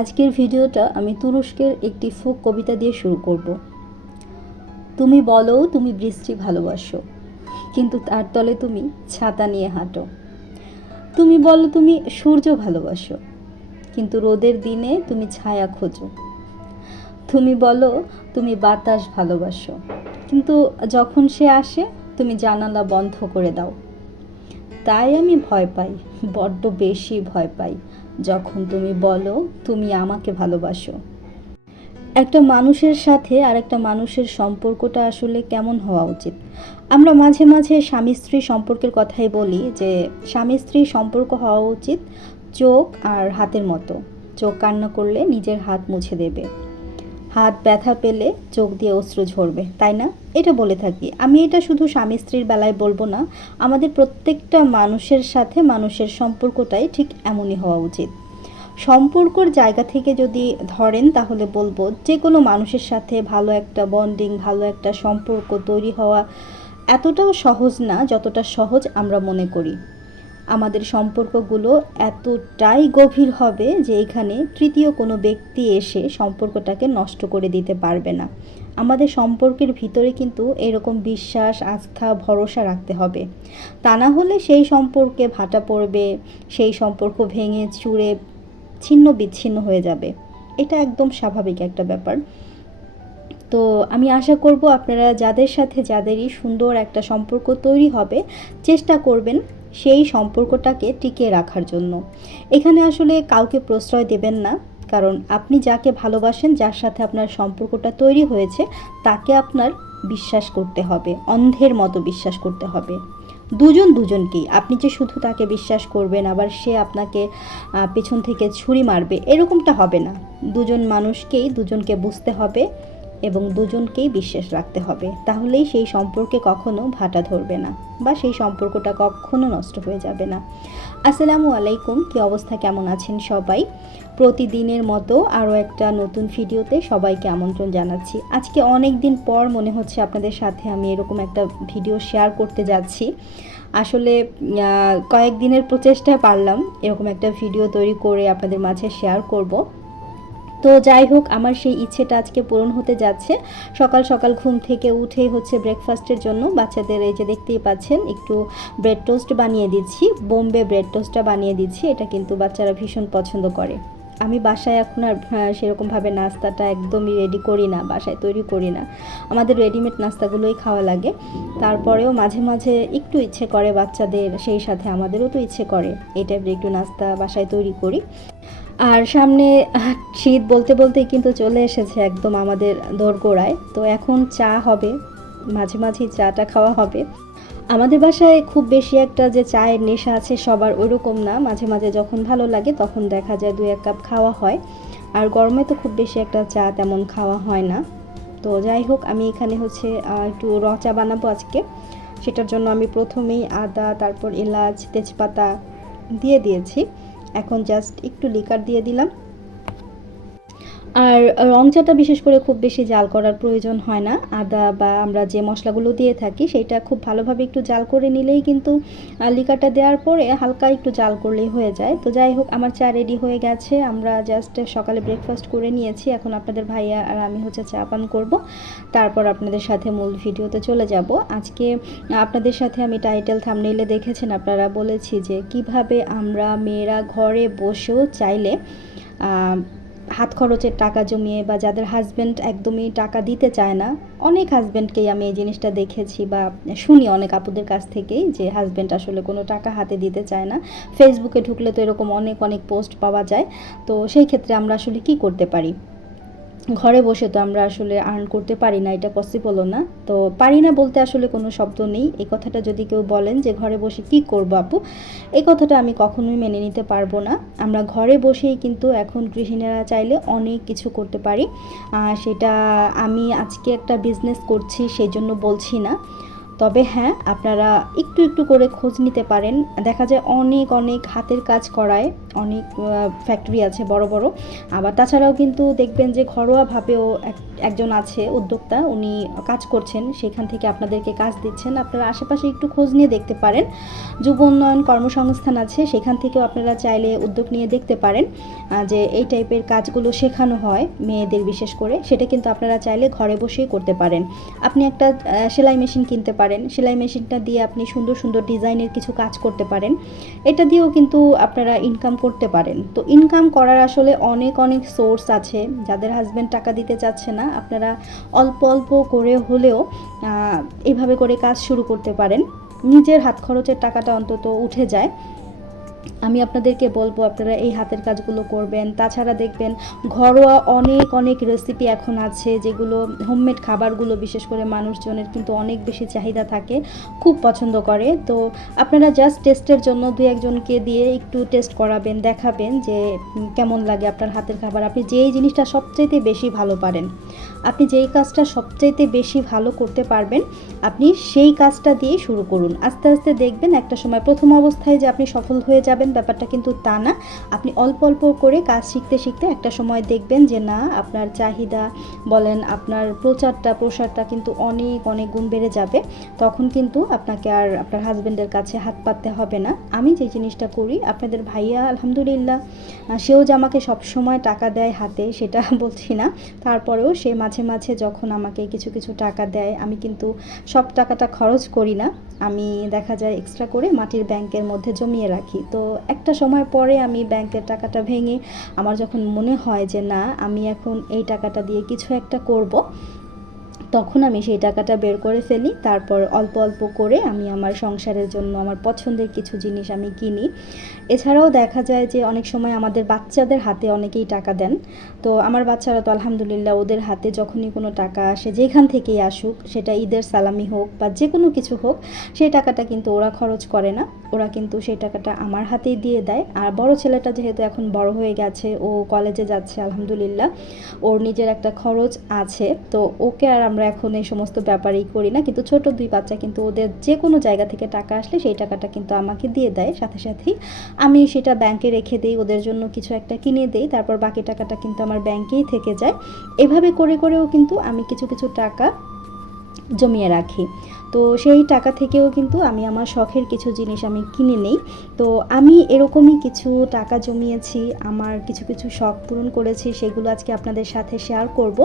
আজকের ভিডিওটা আমি তুরস্কের একটি ফোক কবিতা দিয়ে শুরু করব। তুমি বলো তুমি বৃষ্টি ভালোবাসো, কিন্তু তার তলে তুমি ছাতা নিয়ে হাঁটো। তুমি বলো তুমি সূর্য ভালোবাসো, কিন্তু রোদের দিনে তুমি ছায়া খোঁজো। তুমি বলো তুমি বাতাস ভালোবাসো, কিন্তু যখন সে আসে তুমি জানালা বন্ধ করে দাও। তাই আমি ভয় পাই, বড্ড বেশি ভয় পাই, যখন তুমি বলো তুমি আমাকে ভালোবাসো। একটা মানুষের সাথে আর একটা মানুষের সম্পর্কটা আসলে কেমন হওয়া উচিত? আমরা মাঝে মাঝে স্বামী স্ত্রী সম্পর্কের কথাই বলি যে স্বামী স্ত্রীর সম্পর্ক হওয়া উচিত চোখ আর হাতের মতো। চোখ কান্না করলে নিজের হাত মুছে দেবে, হাত ব্যথা পেলে চোখ দিয়ে অশ্রু ঝরবে, তাই না? এটা বলে থাকি আমি। এটা শুধু স্বামী স্ত্রীর বেলায় বলবো না, আমাদের প্রত্যেকটা মানুষের সাথে মানুষের সম্পর্কটাই ঠিক এমনই হওয়া উচিত। সম্পর্কর জায়গা থেকে যদি ধরেন তাহলে বলবো যে কোনো মানুষের সাথে ভালো একটা বন্ডিং, ভালো একটা সম্পর্ক তৈরি হওয়া এতটাও সহজ না যতটা সহজ আমরা মনে করি। আমাদের সম্পর্কগুলো এতটাই গভীর হবে যে এখানে তৃতীয় কোনো ব্যক্তি এসে সম্পর্কটাকে নষ্ট করে দিতে পারবে না। আমাদের সম্পর্কের ভিতরে কিন্তু এরকম বিশ্বাস, আস্থা, ভরসা রাখতে হবে। তা না হলে সেই সম্পর্কে ভাটা পড়বে, সেই সম্পর্ক ভেঙে চুরে ছিন্ন বিচ্ছিন্ন হয়ে যাবে। এটা একদম স্বাভাবিক একটা ব্যাপার। তো আমি আশা করব আপনারা যাদের সাথে যাদেরই সুন্দর একটা সম্পর্ক তৈরি হবে চেষ্টা করবেন সেই সম্পর্কটাকে টিকিয়ে রাখার জন্য। এখানে আসলে কাউকে প্রশ্রয় দেবেন না, কারণ আপনি যাকে ভালোবাসেন, যার সাথে আপনার সম্পর্কটা তৈরি হয়েছে, তাকে আপনার বিশ্বাস করতে হবে, অন্ধের মতো বিশ্বাস করতে হবে। দুজন দুজনকেই। আপনি যে শুধু তাকে বিশ্বাস করবেন আবার সে আপনাকে পেছন থেকে ছুরি মারবে, এরকমটা হবে না। দুজন মানুষকেই দুজনকে বুঝতে হবে এবং দুজনকেই বিশ্বাস রাখতে হবে, তাহলেই সেই সম্পর্কে কখনো ভাটা ধরবে না বা সেই সম্পর্কটা কখনো নষ্ট হয়ে যাবে না। আসসালামু আলাইকুম, কি অবস্থা, কেমন আছেন সবাই? প্রতিদিনের মতো আরও একটা নতুন ভিডিওতে সবাইকে আমন্ত্রণ জানাচ্ছি। আজকে অনেক দিন পর মনে হচ্ছে আপনাদের সাথে আমি এরকম একটা ভিডিও শেয়ার করতে যাচ্ছি। আসলে কয়েকদিনের প্রচেষ্টায় পারলাম এরকম একটা ভিডিও তৈরি করে আপনাদের মাঝে শেয়ার করব। তো যাই হোক, আমার সেই ইচ্ছেটা আজকে পূরণ হতে যাচ্ছে। সকাল সকাল ঘুম থেকে উঠেই হচ্ছে ব্রেকফাস্টের জন্য বাচ্চাদের, এই যে দেখতেই পাচ্ছেন, একটু ব্রেড টোস্ট বানিয়ে দিচ্ছি। বোম্বে ব্রেড টোস্টটা বানিয়ে দিচ্ছি, এটা কিন্তু বাচ্চারা ভীষণ পছন্দ করে। আমি বাসায় এখন আর সেরকমভাবে নাস্তাটা একদমই রেডি করি না, বাসায় তৈরি করি না। আমাদের রেডিমেড নাস্তাগুলোই খাওয়া লাগে। তারপরেও মাঝে মাঝে একটু ইচ্ছে করে বাচ্চাদের, সেই সাথে আমাদেরও তো ইচ্ছে করে এই টাইপের একটু নাস্তা বাসায় তৈরি করি। আর সামনে শীত বলতে বলতেই কিন্তু চলে এসেছে একদম আমাদের দোরগোড়ায়। তো এখন চা হবে, মাঝে মাঝেই চাটা খাওয়া হবে। আমাদের বাসায় খুব বেশি একটা যে চায়ের নেশা আছে সবার, ওইরকম না। মাঝে মাঝে যখন ভালো লাগে তখন দেখা যায় 2-1 কাপ খাওয়া হয়। আর গরমে তো খুব বেশি একটা চা তেমন খাওয়া হয় না। তো যাই হোক, আমি এখানে হচ্ছে একটু র চা বানাবো আজকে। সেটার জন্য আমি প্রথমেই আদা, তারপর এলাচ, তেজপাতা দিয়ে দিয়েছি। এখন জাস্ট একটু লিকার দিয়ে দিলাম। আর রং চাটা বিশেষ করে খুব বেশি জাল করার প্রয়োজন হয় না। আদা বা আমরা যে মশলাগুলো দিয়ে থাকি সেটা খুব ভালোভাবে একটু জাল করে নিলেই কিন্তু লিকারটা দেওয়ার পরে হালকা একটু জাল করলেই হয়ে যায়। তো যাই হোক, আমার চা রেডি হয়ে গেছে। আমরা জাস্ট সকালে ব্রেকফাস্ট করে নিয়েছি। এখন আপনাদের ভাইয়া আর আমি হচ্ছে চা পান করব, তারপর আপনাদের সাথে মূল ভিডিওতে চলে যাব। আজকে আপনাদের সাথে আমি টাইটেল থাম্বনেইলে দেখেছেন আপনারা, বলেছি যে কিভাবে আমরা মেয়েরা ঘরে বসেও চাইলে হাত খরচের টাকা জমিয়ে, বা যাদের হাজব্যান্ড একদমই টাকা দিতে চায় না, অনেক হাজব্যান্ডকেই আমি এই জিনিসটা দেখেছি বা শুনি অনেক আপুদের কাছ থেকেই, যে হাজব্যান্ড আসলে কোনো টাকা হাতে দিতে চায় না। ফেসবুকে ঢুকলে তো এরকম অনেক অনেক পোস্ট পাওয়া যায়। তো সেই ক্ষেত্রে আমরা আসলে কি করতে পারি? ঘরে বসে তো আমরা আসলে আর্ন করতে পারি না, এটা পসিবলও না। তো পারি না বলতে আসলে কোনো শব্দ নেই। এই কথাটা যদি কেউ বলেন যে ঘরে বসে কি করবো আপু, এই কথাটা আমি কখনোই মেনে নিতে পারবো না। আমরা ঘরে বসেই কিন্তু এখন গৃহিণীরা চাইলে অনেক কিছু করতে পারি। সেটা আমি আজকে একটা বিজনেস করছি সেই জন্য বলছি না, তবে হ্যাঁ, আপনারা একটু একটু করে খোঁজ নিতে পারেন। দেখা যায় অনেক অনেক হাতের কাজ করায় অনেক ফ্যাক্টরি আছে বড় বড়। আবার তাছাড়াও কিন্তু দেখবেন যে ঘরোয়াভাবেও একজন আছে উদ্যোক্তা, উনি কাজ করছেন, সেখান থেকে আপনাদেরকে কাজ দিচ্ছেন। আপনারা আশেপাশে একটু খোঁজ নিয়ে দেখতে পারেন। যুব উন্নয়ন কর্মসংস্থান আছে, সেখান থেকেও আপনারা চাইলে উদ্যোগ নিয়ে দেখতে পারেন যে এই টাইপের কাজগুলো শেখানো হয় মেয়েদের বিশেষ করে। সেটা কিন্তু আপনারা চাইলে ঘরে বসেই করতে পারেন। আপনি একটা সেলাই মেশিন কিনতে পারেন, সেলাই মেশিনটা দিয়ে আপনি সুন্দর সুন্দর ডিজাইনের কিছু কাজ করতে পারেন। এটা দিয়েও কিন্তু আপনারা ইনকাম করতে পারেন। তো ইনকাম করার আসলে অনেক অনেক সোর্স আছে। যাদের হাজব্যান্ড টাকা দিতে চাচ্ছে না, আপনারা অল্প অল্প করে হলেও এভাবে করে কাজ শুরু করতে পারেন। নিজের হাত খরচের টাকাটা অন্তত উঠে যায়। আমি আপনাদেরকে বলবো আপনারা এই হাতের কাজগুলো করবেন। তাছাড়া দেখবেন ঘরোয়া অনেক অনেক রেসিপি এখন আছে, যেগুলো হোমমেড খাবারগুলো বিশেষ করে মানুষজনের কিন্তু অনেক বেশি চাহিদা থাকে, খুব পছন্দ করে। তো আপনারা জাস্ট টেস্টের জন্য দুই একজনকে দিয়ে একটু টেস্ট করাবেন, দেখাবেন যে কেমন লাগে আপনার হাতের খাবার। আপনি যেই জিনিসটা সবচাইতে বেশি ভালো পারেন, আপনি যেই কাজটা সবচাইতে বেশি ভালো করতে পারবেন, আপনি সেই কাজটা দিয়ে শুরু করুন। আস্তে আস্তে দেখবেন একটা সময়, প্রথম অবস্থায় যে আপনি সফল হয়ে যাবেন ব্যাপারটা কিন্তু তা না। আপনি অল্প অল্প করে কাজ শিখতে শিখতে একটা সময় দেখবেন যে না, আপনার চাহিদা বলেন, আপনার প্রসারটা কিন্তু অনেক অনেক গুণ বেড়ে যাবে। তখন কিন্তু আপনাকে আর আপনার হাজব্যান্ডের কাছে হাত পাততে হবে না। আমি যে জিনিসটা করি, আপনাদের ভাইয়া আলহামদুলিল্লাহ সেও যে আমাকে সবসময় টাকা দেয় হাতে সেটা বলছি না, তারপরেও সে মাঝে মাঝে যখন আমাকে কিছু কিছু টাকা দেয়, আমি কিন্তু সব টাকাটা খরচ করি না। আমি দেখা যায় এক্সট্রা করে মাটির ব্যাংকের মধ্যে জমিয়ে রাখি। তো একটা সময় পরে আমি ব্যাংকের টাকাটা ভেঙে আমার যখন মনে হয় যে না, আমি এখন এই টাকাটা দিয়ে কিছু একটা করব, তখন আমি সেই টাকাটা বের করে ফেলি। তারপর অল্প অল্প করে আমি আমার সংসারের জন্য আমার পছন্দের কিছু জিনিস আমি কিনি। এছাড়াও দেখা যায় যে অনেক সময় আমাদের বাচ্চাদের হাতে অনেকেই টাকা দেন। তো আমার বাচ্চারা তো আলহামদুলিল্লাহ, ওদের হাতে যখনই কোনো টাকা আসে, যেখান থেকেই আসুক, সেটা ঈদের সালামি হোক বা যে কোনো কিছু হোক, সেই টাকাটা কিন্তু ওরা খরচ করে না। ওরা কিন্তু সেই টাকাটা আমার হাতেই দিয়ে দেয়। আর বড় ছেলেটা যেহেতু এখন বড় হয়ে গেছে, ও কলেজে যাচ্ছে আলহামদুলিল্লাহ, ওর নিজের একটা খরচ আছে, তো ওকে আর আমরা এখন এই সমস্ত ব্যাপারেই করি না। কিন্তু ছোট দুই বাচ্চা কিন্তু ওদের যে কোনো জায়গা থেকে টাকা আসলে সেই টাকাটা কিন্তু আমাকে দিয়ে দেয়। সাথে সাথেই আমি সেটা ব্যাংকে রেখে দিই, ওদের জন্য কিছু একটা কিনে দিই, তারপর বাকি টাকাটা কিন্তু আমার ব্যাংকেই থেকে যায়। এভাবে করে করেও কিন্তু আমি কিছু কিছু টাকা জমিয়ে রাখি। তো সেই টাকা থেকেও কিন্তু আমি আমার শখের কিছু জিনিস আমি কিনে নেই। তো আমি এরকমই কিছু টাকা জমিয়েছি, আমার কিছু কিছু শখ পূরণ করেছি, সেগুলো আজকে আপনাদের সাথে শেয়ার করব।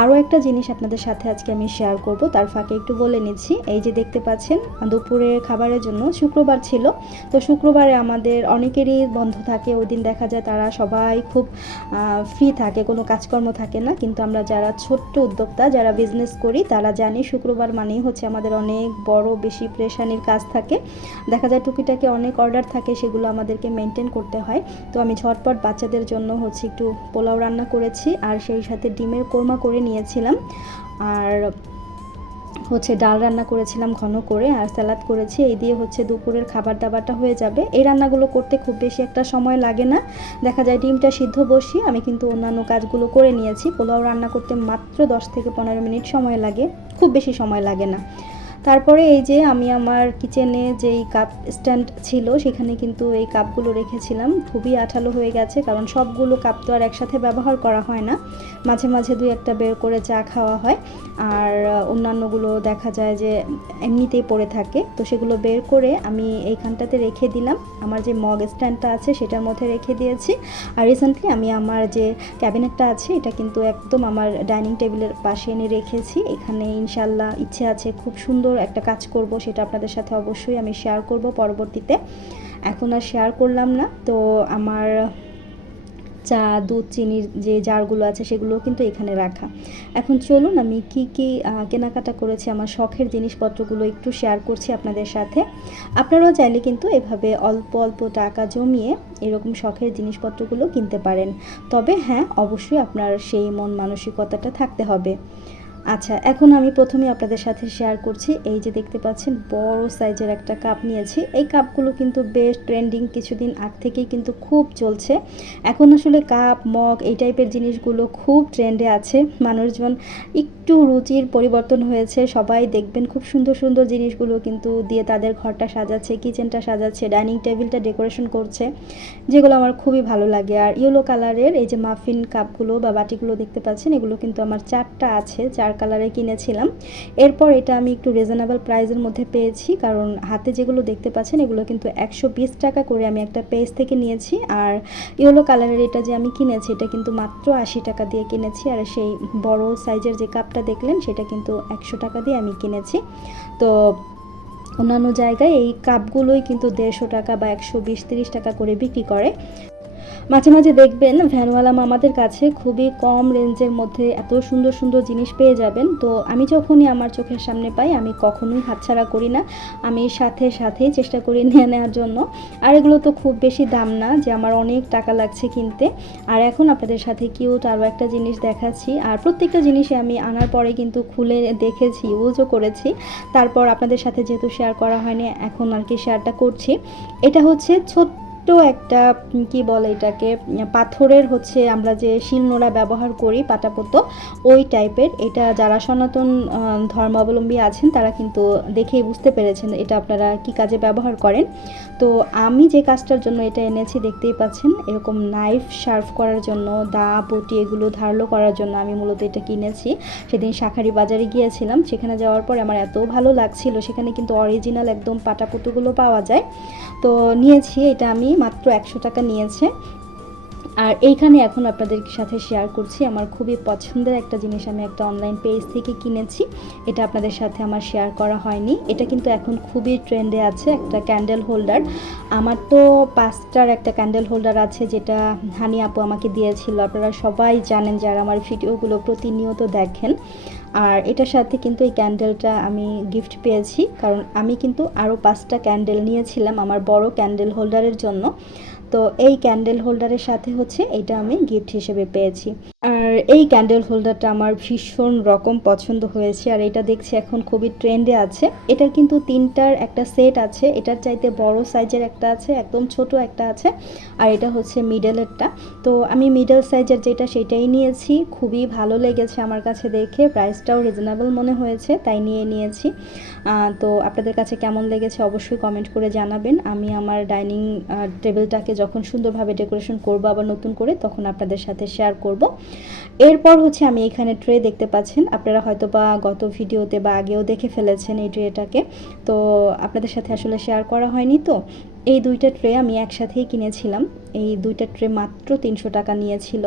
আরও একটা জিনিস আপনাদের সাথে আজকে আমি শেয়ার করব, তার ফাঁকে একটু বলে নিচ্ছি। এই যে দেখতে পাচ্ছেন, দুপুরের খাবারের জন্য শুক্রবার ছিল। তো শুক্রবারে আমাদের অনেকেরই বন্ধ থাকে, ওই দিন দেখা যায় তারা সবাই খুব ফ্রি থাকে, কোনো কাজকর্ম থাকে না। কিন্তু আমরা যারা ছোট্ট উদ্যোক্তা, যারা বিজনেস করি, তারা জানি শুক্রবার মানেই হচ্ছে আমাদের অনেক বড় বেশি প্রেশানির কাজ থাকে। দেখা যায় টুকিটাকি অনেক অর্ডার থাকে, সেগুলো আমাদেরকে মেনটেন করতে হয়। তো আমি ঝটপট বাচ্চাদের জন্য হচ্ছে একটু পোলাও রান্না করেছি, আর সেই সাথে ডিমের কোরমা করে নিয়েছিলাম, আর হচ্ছে ডাল রান্না করেছিলাম ঘন করে, আর স্যালাড করেছি। এই দিয়ে হচ্ছে দুপুরের খাবার দাবারটা হয়ে যাবে। এই রান্নাগুলো করতে খুব বেশি একটা সময় লাগে না। দেখা যায় ডিমটা সিদ্ধ বসিয়ে আমি কিন্তু অন্যান্য কাজগুলো করে নিয়েছি। পোলাও রান্না করতে মাত্র 10 থেকে 15 মিনিট সময় লাগে, খুব বেশি সময় লাগে না। তারপরে এই যে আমি আমার কিচেনে যেই কাপ স্ট্যান্ড ছিল, সেখানে কিন্তু এই কাপগুলো রেখেছিলাম। খুবই আঠালো হয়ে গেছে, কারণ সবগুলো কাপ তো আর একসাথে ব্যবহার করা হয় না, মাঝে মাঝে দুই একটা বের করে চা খাওয়া হয়, আর অন্যান্যগুলো দেখা যায় যে এমনিতেই পড়ে থাকে। তো সেগুলো বের করে আমি এইখানটাতে রেখে দিলাম। আমার যে মগ স্ট্যান্ডটা আছে সেটার মধ্যে রেখে দিয়েছি। আর রিসেন্টলি আমি আমার যে ক্যাবিনেটটা আছে, এটা কিন্তু একদম আমার ডাইনিং টেবিলের পাশে এনে রেখেছি। এখানে ইনশাল্লাহ ইচ্ছে আছে খুব সুন্দর একটা কাজ করব, সেটা আপনাদের সাথে অবশ্যই আমি শেয়ার করব পরবর্তীতে। এখন আর শেয়ার করলাম না। তো আমার চা, দুধ, চিনির যে জারগুলো আছে সেগুলোও কিন্তু এখানে রাখা। এখন চলুন আমি কি কি কেনাকাটা করেছি, আমার শখের জিনিসপত্রগুলো একটু শেয়ার করছি আপনাদের সাথে। আপনারাও চাইলে কিন্তু এভাবে অল্প অল্প টাকা জমিয়ে এরকম শখের জিনিসপত্রগুলো কিনতে পারেন। তবে হ্যাঁ, অবশ্যই আপনার সেই মন মানসিকতাটা থাকতে হবে। আচ্ছা, এখন আমি প্রথমে আপনাদের সাথে শেয়ার করছি। এই যে দেখতে পাচ্ছেন, বড় সাইজের একটা কাপ নিয়েছি। এই কাপগুলো কিন্তু বেশ ট্রেন্ডিং, কিছুদিন আগ থেকেই কিন্তু খুব চলছে। এখন আসলে কাপ, মগ এই টাইপের জিনিসগুলো খুব ট্রেন্ডে আছে। মানুষজন একটু একটু রুচির পরিবর্তন হয়েছে। সবাই দেখবেন খুব সুন্দর সুন্দর জিনিসগুলো কিন্তু দিয়ে তাদের ঘরটা সাজাচ্ছে, কিচেনটা সাজাচ্ছে, ডাইনিং টেবিলটা ডেকোরেশন করছে, যেগুলো আমার খুবই ভালো লাগে। আর ইয়েলো কালারের এই যে মাফিন কাপগুলো বা বাটিগুলো দেখতে পাচ্ছেন, এগুলো কিন্তু আমার 4টা আছে, 4 কালারে কিনেছিলাম। এরপর এটা আমি একটু রিজনেবল প্রাইসের মধ্যে পেয়েছি, কারণ হাতে যেগুলো দেখতে পাচ্ছেন এগুলো কিন্তু 120 টাকা করে আমি একটা পেজ থেকে নিয়েছি। আর ইয়েলো কালারের এটা যে আমি কিনেছি এটা কিন্তু মাত্র 80 টাকা দিয়ে কিনেছি। আর সেই বড় সাইজের যে কাপটা দেখলেন সেটা কিন্তু 100 টাকা দিয়ে আমি কিনেছি। তো অন্যান্য জায়গায় এই কাপগুলোই কিন্তু 150 টাকা বা 120-30 টাকা করে বিক্রি করে। মাঝে মাঝে দেখবেন ভ্যানওয়ালা মামাদের কাছে খুবই কম রেঞ্জের মধ্যে এত সুন্দর সুন্দর জিনিস পেয়ে যাবেন। তো আমি যখনই আমার চোখের সামনে পাই আমি কখনোই হাতছাড়া করি না, আমি সাথেই চেষ্টা করি নিয়ে নেওয়ার জন্য। আর এগুলো তো খুব বেশি দাম না যে আমার অনেক টাকা লাগছে কিনতে। আর এখন আপনাদের সাথে কিউট আরও একটা জিনিস দেখাচ্ছি। আর প্রত্যেকটা জিনিসই আমি আনার পরে কিন্তু খুলে দেখেছি, ইউজও করেছি। তারপর আপনাদের সাথে যেহেতু শেয়ার করা হয়নি এখন আর কি শেয়ারটা করছি। এটা হচ্ছে ছোট্ট একটা কি বলে এটাকে, পাথরের হচ্ছে আমরা যে শিলনোড়া ব্যবহার করি পাটাপোতো, ওই টাইপের। এটা যারা সনাতন ধর্মাবলম্বী আছেন তারা কিন্তু দেখেই বুঝতে পেরেছেন এটা আপনারা কি কাজে ব্যবহার করেন। তো আমি যে কাজটার জন্য এটা এনেছি দেখতেই পাচ্ছেন, এরকম নাইফ শার্প করার জন্য, দা বটি এগুলো ধারালো করার জন্য আমি মূলত এটা কিনেছি। সেদিন শাঁখারি বাজারে গিয়েছিলাম, সেখানে যাওয়ার পর আমার এত ভালো লাগছিল, সেখানে কিন্তু অরিজিনাল একদম পাটাপোতোগুলো পাওয়া যায়। তো নিয়েছি, এটা আমি মাত্র 100 টাকা নিয়েছে। আর এইখানে এখন আপনাদের সাথে শেয়ার করছি আমার খুবই পছন্দের একটা জিনিস, আমি একটা অনলাইন পেজ থেকে কিনেছি। এটা আপনাদের সাথে আমার শেয়ার করা হয়নি। এটা কিন্তু এখন খুবই ট্রেন্ডে আছে, একটা ক্যান্ডেল হোল্ডার। আমার তো 5টার একটা ক্যান্ডেল হোল্ডার আছে, যেটা হানি আপু আমাকে দিয়েছিল। আপনারা সবাই জানেন যারা আমার ভিডিওগুলো প্রতিনিয়ত দেখেন। আর এটার সাথে কিন্তু এই ক্যান্ডেলটা আমি গিফট পেয়েছি, কারণ আমি কিন্তু আরও 5টা ক্যান্ডেল নিয়েছিলাম আমার বড় ক্যান্ডেল হোল্ডারের জন্য। তো এই ক্যান্ডেল হোল্ডারের সাথে হচ্ছে এটা আমি গিফট হিসেবে পেয়েছি। আর এই ক্যান্ডেল হোল্ডারটা আমার ভীষণ রকম পছন্দ হয়েছে। আর এটা দেখছি এখন খুবই ট্রেন্ডে আছে। এটার কিন্তু 3টার একটা সেট আছে, এটার চাইতে বড় সাইজের একটা আছে, একদম ছোট একটা আছে, আর এটা হচ্ছে মিডলেরটা। তো আমি মিডল সাইজের যেটা সেটাই নিয়েছি, খুবই ভালো লেগেছে আমার কাছে দেখে, প্রাইসটাও রিজনেবল মনে হয়েছে তাই নিয়েছি। তো আপনাদের কাছে কেমন লেগেছে অবশ্যই কমেন্ট করে জানাবেন। আমি আমার ডাইনিং টেবিলটাকে যখন সুন্দরভাবে ডেকোরেশন করব আবার নতুন করে, তখন আপনাদের সাথে শেয়ার করব। এরপর হচ্ছে আমি এখানে ট্রে দেখতে পাচ্ছেন, আপনারা হয়তো বা গত ভিডিওতে বা আগেও দেখে ফেলেছেন এই ট্রেটাকে, তো আপনাদের সাথে আসলে শেয়ার করা হয়নি। তো এই 2টা ট্রে আমি একসাথেই কিনেছিলাম। এই 2টা ট্রে মাত্র 300 টাকা নিয়েছিল।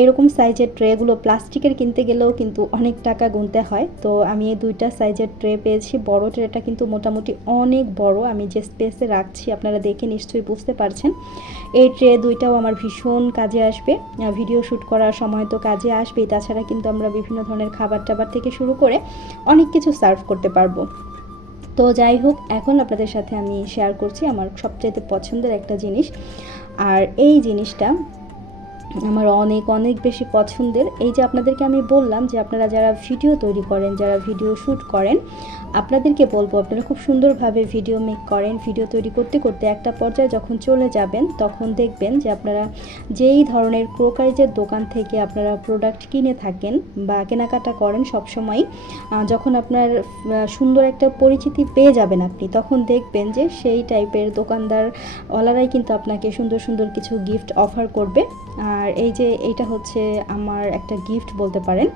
এরকম সাইজের ট্রেগুলো প্লাস্টিকের কিনতে গেলেও কিন্তু অনেক টাকা গুনতে হয়। তো আমি এই 2টা সাইজের ট্রে পেয়েছি। বড় ট্রেটা কিন্তু মোটামুটি অনেক বড়, আমি যে স্পেসে রাখছি আপনারা দেখে নিশ্চয়ই বুঝতে পারছেন। এই ট্রে 2টাও আমার ভীষণ কাজে আসবে, ভিডিও শ্যুট করার সময় তো কাজে আসবেই, তাছাড়া কিন্তু আমরা বিভিন্ন ধরনের খাবার টাবার থেকে শুরু করে অনেক কিছু সার্ভ করতে পারবো। তো যাই হোক, এখন আপনাদের সাথে আমি শেয়ার করছি আমার সবচাইতে পছন্দের একটা জিনিস। আর এই জিনিসটা আমার অনেক অনেক বেশি পছন্দের। এই যে আপনাদেরকে আমি বললাম যে আপনারা যারা ভিডিও তৈরি করেন, যারা ভিডিও শ্যুট করেন, আপনাদেরকে বলবো আপনারা খুব সুন্দরভাবে ভিডিও মেক করেন। ভিডিও তৈরি করতে করতে একটা পর্যায়ে যখন চলে যাবেন তখন দেখবেন যে আপনারা যেই ধরনের ক্রোকারিজের দোকান থেকে আপনারা প্রোডাক্ট কিনে থাকেন বা কেনাকাটা করেন সবসময়, যখন আপনার সুন্দর একটা পরিচিতি পেয়ে যাবেন আপনি, তখন দেখবেন যে সেই টাইপের দোকানদারওয়ালারাই কিন্তু আপনাকে সুন্দর সুন্দর কিছু গিফট অফার করবে। আর এই যে এইটা হচ্ছে আমার একটা গিফট বলতে পারেন।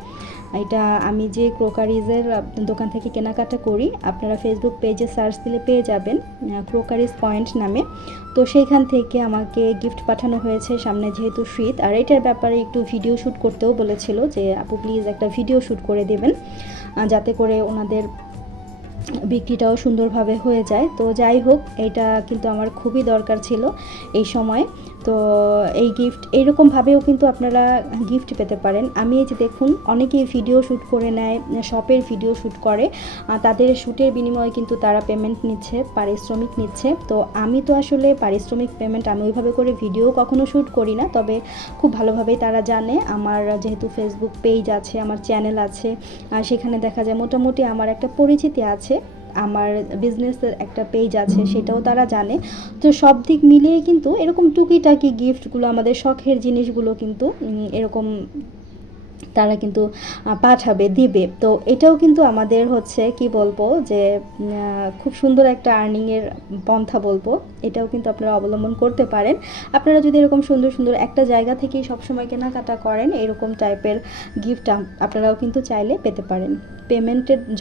এটা আমি যে ক্রোকারিজের দোকান থেকে কেনাকাটা করি, আপনারা ফেসবুক পেজে সার্চ দিলে পেয়ে যাবেন ক্রোকারিজ পয়েন্ট নামে। তো সেইখান থেকে আমাকে গিফট পাঠানো হয়েছে, সামনে যেহেতু শীত। আর এটার ব্যাপারে একটু ভিডিও শ্যুট করতেও বলেছিল যে আপু প্লিজ একটা ভিডিও শ্যুট করে দেবেন, যাতে করে ওনাদের বিক্রিটাও সুন্দরভাবে হয়ে যায়। তো যাই হোক, এটা কিন্তু আমার খুবই দরকার ছিল এই সময়। তো এই গিফট এইরকমভাবেও কিন্তু আপনারা গিফট পেতে পারেন। আমি এই যে দেখুন, অনেকেই ভিডিও শ্যুট করে নেয়, শপের ভিডিও শ্যুট করে, তাদের শ্যুটের বিনিময়ে কিন্তু তারা পেমেন্ট নিচ্ছে, পারিশ্রমিক নিচ্ছে। তো আমি তো আসলে পারিশ্রমিক পেমেন্ট আমি ওইভাবে করে ভিডিও কখনো শ্যুট করি না, তবে খুব ভালোভাবেই তারা জানে আমার যেহেতু ফেসবুক পেজ আছে, আমার চ্যানেল আছে, সেখানে দেখা যায় মোটামুটি আমার একটা পরিচিতি আছে, আমার বিজনেসের একটা পেজ আছে, সেটাও তারা জানে। তো সব দিক মিলিয়ে কিন্তু এরকম টুকিটাকি গিফটগুলো, আমাদের শখের জিনিসগুলো কিন্তু এরকম তারা কিন্তু পাঠাবে দিবে। তো এটাও কিন্তু আমাদের হচ্ছে কি বলবো যে খুব সুন্দর একটা আর্নিংয়ের পন্থা বলবো। এটাও কিন্তু আপনারা অবলম্বন করতে পারেন। আপনারা যদি এরকম সুন্দর সুন্দর একটা জায়গা থেকেই সবসময় কেনাকাটা করেন, এরকম টাইপের গিফট আপনারাও কিন্তু চাইলে পেতে পারেন।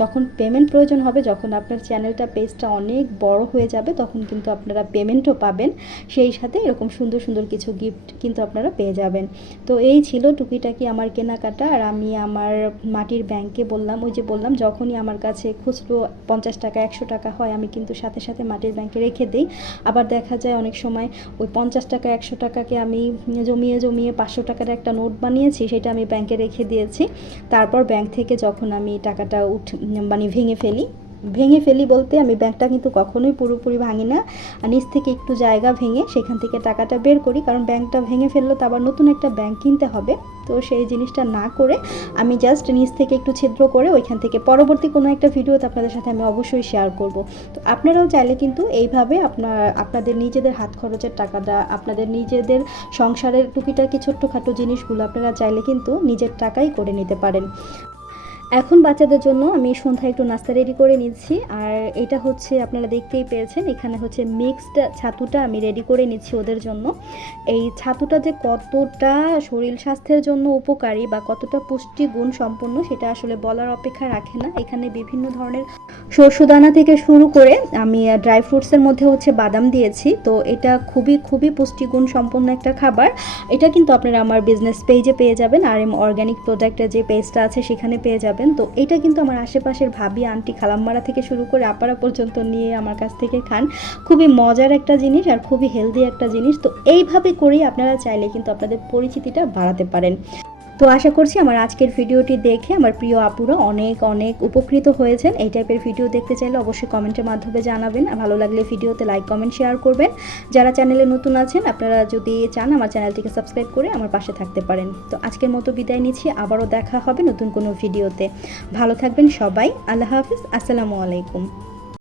যখন পেমেন্ট প্রয়োজন হবে, যখন আপনার চ্যানেলটা পেজটা অনেক বড় হয়ে যাবে, তখন কিন্তু আপনারা পেমেন্টও পাবেন, সেই সাথে এরকম সুন্দর সুন্দর কিছু গিফট কিন্তু আপনারা পেয়ে যাবেন। তো এই ছিল টুকিটাকি আমার কেনাকাটা। আর আমি আমার মাটির ব্যাংকে বললাম, ওই যে বললাম, যখনই আমার কাছে খুচরো 50 টাকা 100 টাকা হয়, আমি কিন্তু সাথে সাথে মাটির ব্যাংকে রেখে দিই। আবার দেখা যায় অনেক সময় ওই 50 টাকা 100 টাকাকে আমি জমিয়ে জমিয়ে 500 টাকার একটা নোট বানিয়েছি, সেটা আমি ব্যাংকে রেখে দিয়েছি। তারপর ব্যাংক থেকে যখন আমি টাকাটা মানে ভেঙে ফেলি বলতে, আমি ব্যাংকটা কিন্তু কখনোই পুরোপুরি ভাঙি না, নিচ থেকে একটু জায়গা ভেঙে সেখান থেকে টাকাটা বের করি, কারণ ব্যাংকটা ভেঙে ফেললে তো আবার নতুন একটা ব্যাংক কিনতে হবে। তো সেই জিনিসটা না করে আমি জাস্ট নিচ থেকে একটু ছিদ্র করে ওইখান থেকে পরবর্তী কোনো একটা ভিডিওতে আপনাদের সাথে আমি অবশ্যই শেয়ার করব। তো আপনারাও চাইলে কিন্তু এইভাবে আপনাদের নিজেদের হাত খরচের টাকাটা, আপনাদের নিজেদের সংসারের টুকিটাকি ছোট্টখাটো জিনিসগুলো আপনারা চাইলে কিন্তু নিজের টাকাই করে নিতে পারেন। এখন বাচ্চাদের জন্য আমি সন্ধ্যায় একটু নাস্তা রেডি করে নিচ্ছি। আর এটা হচ্ছে আপনারা দেখতেই পেয়েছেন, এখানে হচ্ছে মিক্সড ছাতুটা আমি রেডি করে নিচ্ছি ওদের জন্য। এই ছাতুটা যে কতটা শরীর স্বাস্থ্যের জন্য উপকারী বা কতটা পুষ্টিগুণ সম্পন্ন, সেটা আসলে বলার অপেক্ষা রাখে না। এখানে বিভিন্ন ধরনের শস্যদানা থেকে শুরু করে আমি ড্রাই ফ্রুটসের মধ্যে হচ্ছে বাদাম দিয়েছি। তো এটা খুবই খুবই পুষ্টিগুণ সম্পন্ন একটা খাবার। এটা কিন্তু আপনারা আমার বিজনেস পেজে পেয়ে যাবেন, আর এম অর্গ্যানিক প্রোডাক্টের যে পেজটা আছে সেখানে পেয়ে যাবেন। তো এটা কিন্তু আমার আশেপাশের ভাবি, আন্টি, খালাম্মারা থেকে শুরু করে আপারা পর্যন্ত নিয়ে আমার কাছ থেকে খান। খুবই মজার একটা জিনিস আর খুবই হেলদি একটা জিনিস। তো এইভাবে করেই আপনারা চাইলে কিন্তু আপনাদের পরিচিতিটা বাড়াতে পারেন। তো আশা করছি আমার আজকের ভিডিওটি দেখে আমার প্রিয় আপুরা অনেক অনেক উপকৃত হয়েছেন। এই টাইপের ভিডিও দেখতে চাইলে অবশ্যই কমেন্টের মাধ্যমে জানাবেন। ভালো লাগলে ভিডিওতে লাইক কমেন্ট শেয়ার করবেন। যারা চ্যানেলে নতুন আছেন, আপনারা যদি চান আমার চ্যানেলটিকে সাবস্ক্রাইব করে আমার পাশে থাকতে পারেন। তো আজকের মতো বিদায় নিচ্ছি, আবারও দেখা হবে নতুন কোনো ভিডিওতে। ভালো থাকবেন সবাই। আল্লাহ হাফিজ, আসসালামু আলাইকুম।